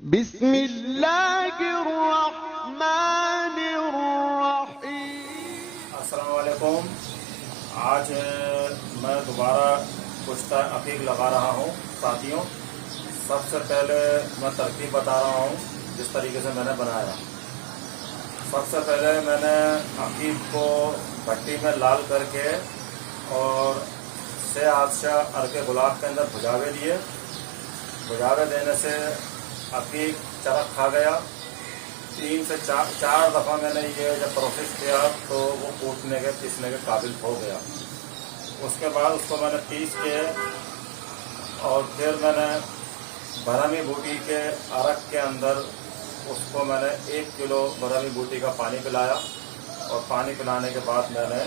बिस्मिल्लाहिर्रहमानिर्रहीम। अस्सलाम वालेकुम। आज मैं दोबारा पुश्ता अकीक लगा रहा हूँ साथियों। सबसे पहले मैं तरकीब बता रहा हूँ जिस तरीके से मैंने बनाया। सबसे पहले मैंने अकीक को भट्टी में लाल करके और 6 आदशा अर्के गुलाब के अंदर भुजावे दिए। भुजावे देने से अकीक चरक खा गया। 3 से 4 दफ़ा मैंने ये जब प्रोसेस किया तो वो कूटने के पीसने के काबिल हो गया। उसके बाद उसको मैंने पीस के और फिर मैंने बरहमी बूटी के अरक के अंदर उसको मैंने 1 किलो बरहमी बूटी का पानी पिलाया। और पानी पिलाने के बाद मैंने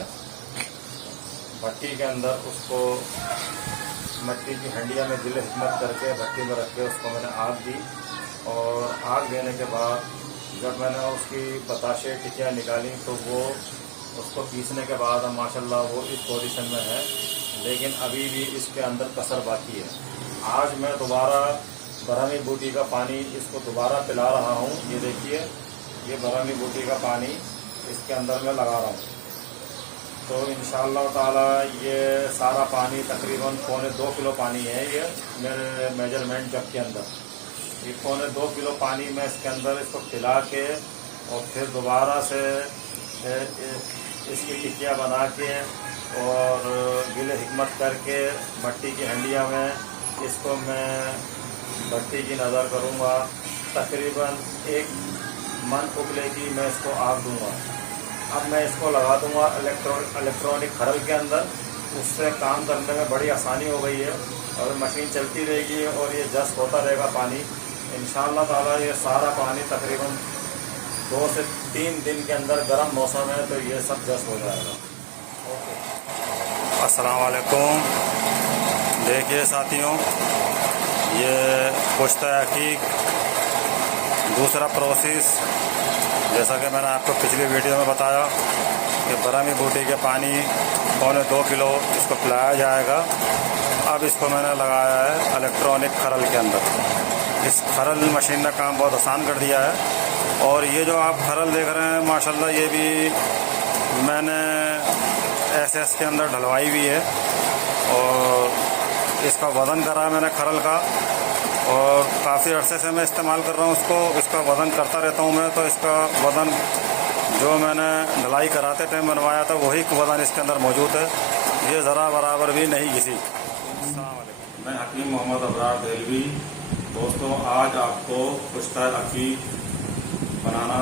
भट्टी के अंदर उसको मिट्टी की हंडिया में दिल हिकमत करके भट्टी में रख के उसको मैंने आग दी। और आग देने के बाद जब मैंने उसकी बताशे टिकियाँ निकाली तो वो उसको पीसने के बाद अब माशाल्लाह वो इस पोजीशन में है, लेकिन अभी भी इसके अंदर कसर बाकी है। आज मैं दोबारा बरहमी बूटी का पानी इसको दोबारा पिला रहा हूँ। ये देखिए, ये बरहमी बूटी का पानी इसके अंदर मैं लगा रहा हूँ। तो इंशाअल्लाह ताला ये सारा पानी तकरीबन 2.25 किलो पानी है। ये मेरे मेजरमेंट जग के अंदर ये 2.25 किलो पानी में इसके अंदर इसको पिला के और फिर दोबारा से इसकी टिकिया बना के और गिले हिकमत करके भट्टी की हंडिया में इसको मैं भट्टी की नज़र करूँगा। तकरीबन 1 मन उबले की मैं इसको आग दूँगा। अब मैं इसको लगा दूँगा इलेक्ट्रॉनिक खरल के अंदर। उससे काम करने में बड़ी आसानी हो गई है और मशीन चलती रहेगी और ये जस्ट होता रहेगा पानी। इंशाअल्लाह ताला ये सारा पानी तकरीबन 2 से 3 दिन के अंदर गर्म मौसम है तो ये सब जस्ट हो जाएगा। ओके, अस्सलाम वालेकुम। देखिए साथियों, ये पुश्ता अकीक दूसरा प्रोसेस, जैसा कि मैंने आपको पिछली वीडियो में बताया कि बरहमी बूटी के पानी 2.25 किलो इसको पिलाया जाएगा। अब इसको मैंने लगाया है इलेक्ट्रॉनिक खरल के अंदर। इस खरल मशीन ने काम बहुत आसान कर दिया है। और ये जो आप खरल देख रहे हैं माशाल्लाह, ये भी मैंने SS के अंदर ढलवाई हुई है और इसका वज़न करा है मैंने खरल का। और काफ़ी अरसे से मैं इस्तेमाल कर रहा हूँ उसको। इसका वज़न करता रहता हूँ मैं, तो इसका वज़न जो मैंने ढलाई कराते टाइम बनवाया था वही वज़न इसके अंदर मौजूद है। ये ज़रा बराबर भी नहीं घिसी। मैं हकीम मोहम्मद अबरार देलवी। दोस्तों, आज आपको पुश्ता अकीक बनाना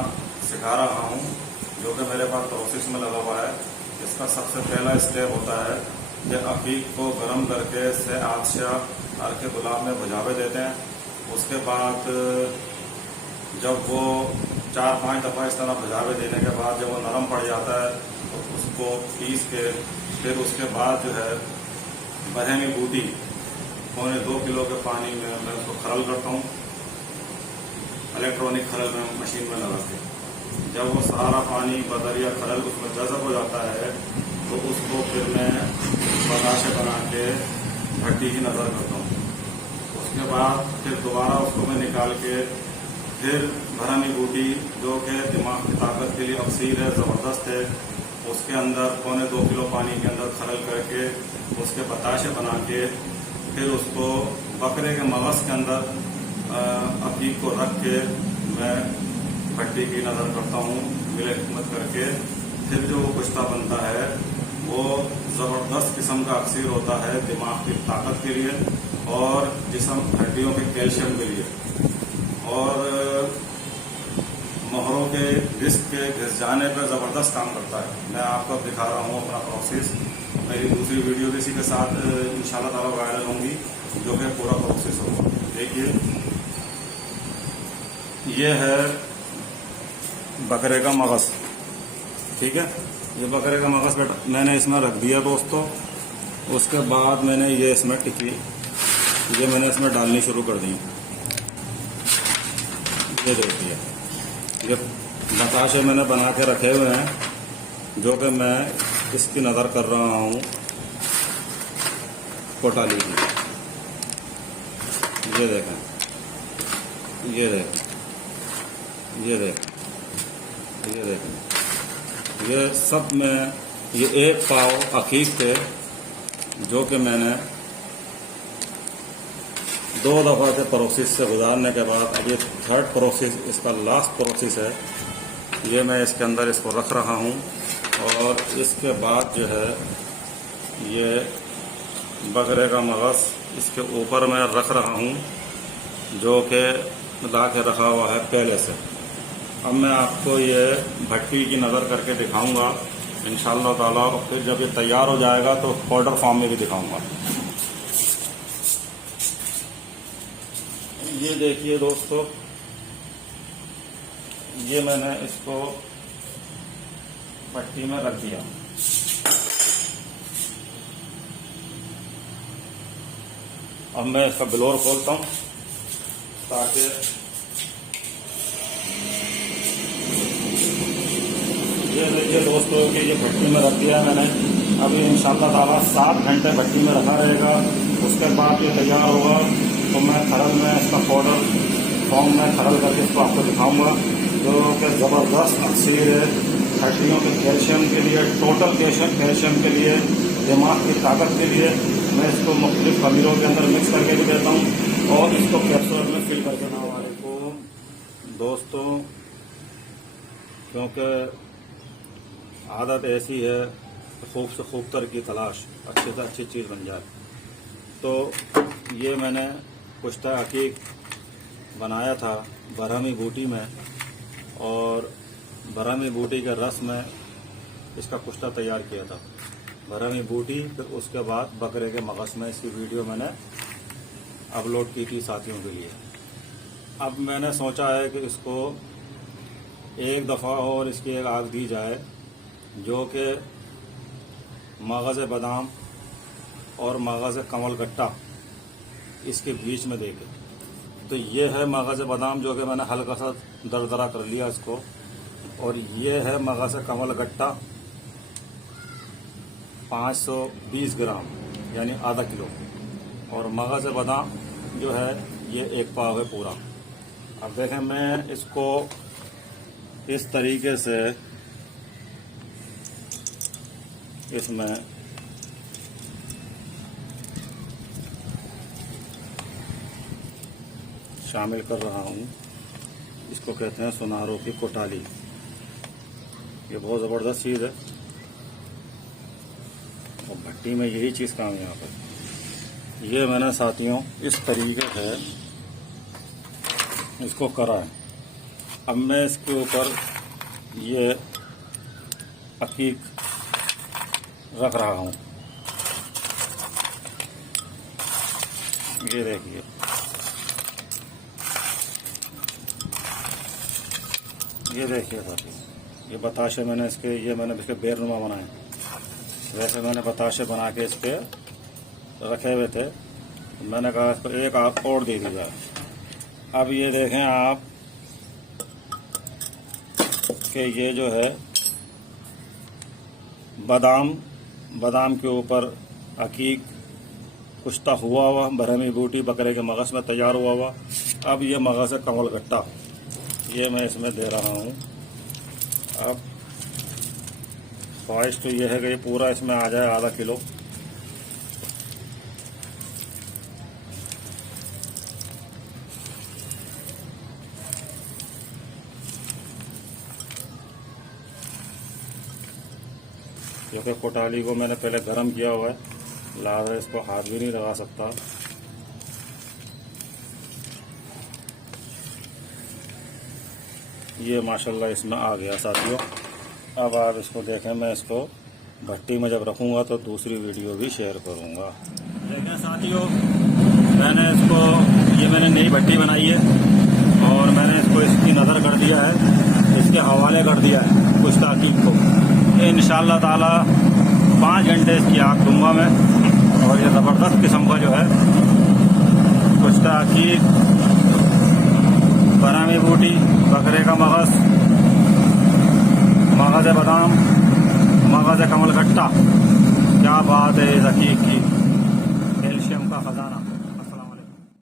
सिखा रहा हूँ जो कि मेरे पास प्रोसेस में लगा हुआ है। इसका सबसे पहला स्टेप होता है कि अकीक को गर्म करके 6 आदशा अर्के गुलाब में भुजावे देते हैं। उसके बाद जब वो 4-5 दफ़ा इस तरह भुजावे देने के बाद जब वो नरम पड़ जाता है तो उसको पीस के फिर उसके बाद जो है बरहमी बूटी 2.25 किलो के पानी में मैं उसको खरल करता हूँ इलेक्ट्रॉनिक खरल में मशीन में लगा के। जब वो सारा पानी बदरिया खरल उसमें जज़ब हो जाता है तो उसको फिर मैं बताशे बना के भट्टी की नज़र करता हूँ। उसके बाद फिर दोबारा उसको मैं निकाल के फिर बरहमी बूटी जो कि दिमाग की ताकत के लिए अक्सीर है, ज़बरदस्त है, उसके अंदर 2.25 किलो पानी के अंदर खरल करके उसके बताशे बना के फिर उसको बकरे के मगज़ के अंदर अकीक को रख के मैं भट्टी की नज़र करता हूँ गिले हिकमत करके। फिर जो वो पुश्ता बनता है वो ज़बरदस्त किस्म का अक्सीर होता है दिमाग की ताकत के लिए और जिस्म हड्डियों के कैल्शियम के लिए और मोहरों के डिस्क के घिस जाने पर ज़बरदस्त काम करता है। मैं आपको दिखा रहा हूँ अपना प्रोसेस। मेरी दूसरी वीडियो भी इसी के साथ इंशाल्लाह ताला वायरल होंगी जो कि पूरा प्रोसेस होगा। देखिए, ये है बकरे का मगज़, ठीक है। ये बकरे का मगज़ मैंने इसमें रख दिया दोस्तों। उसके बाद मैंने ये इसमें टिकी ये मैंने इसमें डालनी शुरू कर दी। ये देखिए, ये बताशे मैंने बना के रखे हुए हैं जो कि मैं इसकी नज़र कर रहा हूँ कोटाली की। ये देखें, ये देख, ये देख, ये देख, ये सब में ये एक पाव अकीक थे जो कि मैंने 2 दफ़ा के प्रोसेस से गुजारने के बाद अब ये 3rd प्रोसेस, इसका लास्ट प्रोसेस है। ये मैं इसके अंदर इसको रख रहा हूँ और इसके बाद जो है ये बकरे का मगज़ इसके ऊपर मैं रख रहा हूँ जो कि ला के रखा हुआ है पहले से। अब मैं आपको ये भट्टी की नज़र करके दिखाऊंगा इंशाअल्लाह ताला, और फिर जब ये तैयार हो जाएगा तो पाउडर फॉर्म में भी दिखाऊंगा। ये देखिए दोस्तों, ये मैंने इसको भट्टी में रख दिया। अब मैं इसका ब्लोअर खोलता हूँ ताकि ये देखिए दोस्तों कि ये भट्टी में रख दिया मैंने। अभी इंशाअल्लाह ताला 7 घंटे भट्टी में रखा रहेगा। उसके बाद ये तैयार होगा तो मैं खरल में इसका पाउडर फॉर्म में खरल करके इसको आपको दिखाऊंगा, जो कि ज़बरदस्त अक्सीर है हड्डियों के कैल्शियम के लिए, टोटल कैल्शियम के लिए, दिमाग की ताकत के लिए। मैं इसको मुख्तलिफ खमीरों के अंदर मिक्स करके भी देता हूँ और इसको कैप्सूल में फिल करके ना। वालेकुम दोस्तों, क्योंकि आदत ऐसी है खूब से खूब तर की तलाश, अच्छे से अच्छी चीज़ बन जाए। तो ये मैंने कुश्ता अकीक बनाया था बरहमी बूटी में, और बरहमी बूटी के रस में इसका कुश्ता तैयार किया था। बरहमी बूटी, फिर उसके बाद बकरे के मगज़ में इसकी वीडियो मैंने अपलोड की थी साथियों के लिए। अब मैंने सोचा है कि इसको एक दफ़ा और इसकी एक आग दी जाए, जो कि मगज़ बादाम और मगज़ कमल गट्टा इसके बीच में देके। तो ये है मगज़ बादाम जो कि मैंने हल्का सा दरदरा कर लिया इसको, और ये है मगज़ कमल गट्टा 520 ग्राम यानी आधा किलो, और मगज़ बादाम जो है ये 1 पाव है पूरा। अब देखें, मैं इसको इस तरीके से इसमें शामिल कर रहा हूँ। इसको कहते हैं सुनारों की कोटाली। ये बहुत ज़बरदस्त चीज़ है और भट्टी में यही चीज़ काम है यहाँ पर। ये मैंने साथियों इस तरीके से इसको करा है। अब मैं इसके ऊपर ये अकीक रख रहा हूँ। ये देखिए, ये देखिए साथियों, ये बताशे मैंने इसके बेरनुमा बनाए। वैसे मैंने बताशे बना के इस पे रखे हुए थे। मैंने कहा इसको एक आग और दे दी जाए। अब ये देखें आप कि ये जो है बादाम के ऊपर अकीक कुश्ता हुआ बरहमी बूटी बकरे के मगज़ में तैयार हुआ। अब ये मगज़ कमल गट्टा ये मैं इसमें दे रहा हूँ। अब ख्वाहिश तो ये है कि ये पूरा इसमें आ जाए आधा किलो। क्योंकि कोटाली को मैंने पहले गरम किया हुआ है, लिहाजा इसको हाथ भी नहीं लगा सकता। ये माशाल्लाह इसमें आ गया साथियों। अब आप इसको देखें, मैं इसको भट्टी में जब रखूँगा तो दूसरी वीडियो भी शेयर करूँगा। देखें साथियों, मैंने नई भट्टी बनाई है और मैंने इसको इसकी नज़र कर दिया है, इसके हवाले कर दिया है कुश्ता अकीक को। इंशाअल्लाह ताला 5 घंटे इसकी आग दूँगा मैं। और ये ज़बरदस्त किस्म का जो है कुश्ता अकीक, बरहमी बूटी, बकरे का मगज़, मगज़ बादाम, मगज़ कमल गट्टा, क्या बात है इस अकीक की।